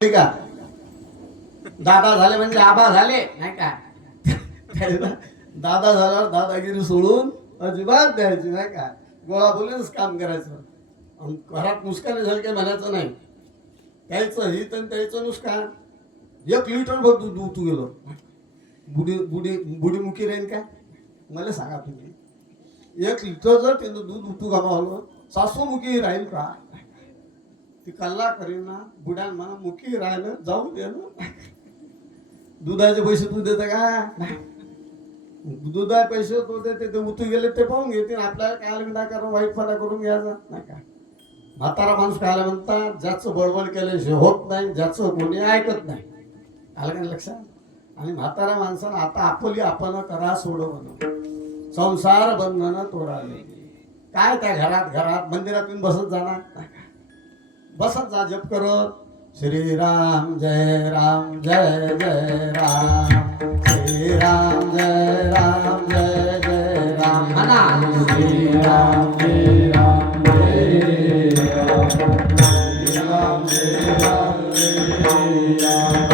का दादा झाले म्हणजे आबा झाले नाही का. दादा झाल्यावर दादागिरी सोडून अजिबात द्यायची नाही का. गोळा बोलूनच काम करायचं. घरात नुसकान झालं काही म्हणायचं नाही. त्याचं हित आणि त्याचं नुसकान. 1 लिटर भर दूध उतू गेलो. बुडी बुडी बुडीमुखी राहीन का मला सांगा तुम्ही. 1 लिटर जर त्यानं दूध उतू गमावलं सासूमुखी राहील का. ती कल्ला करीन ना. बुड्यान म्हणा मुखी राहिलं जाऊ दे ना. दुधाचे पैसे तू देतं का. दुधाचे पैसे तो देते ते उतू गेले ते पाहून घेतील. आपल्याला काय विनाकारण वाईटपणा करून घ्यायचा नाही का. म्हातारा माणूस काय म्हणतात ज्याचं बडबड केल्याशिवाय होत नाही, ज्याचं कोणी ऐकत नाही. आलं का लक्षात. आणि म्हातारा माणसानं आता आपली आपण करा सोडवणं संसार बंधन तोडाले. काय त्या घरात मंदिरातून बसत जाणार बसत जा जप करत श्रीराम जय राम जय जय राम श्रीराम जय राम जय जय राम म्हणा. श्रीराम जय राम जय राम श्रीराम जय राम जय राम.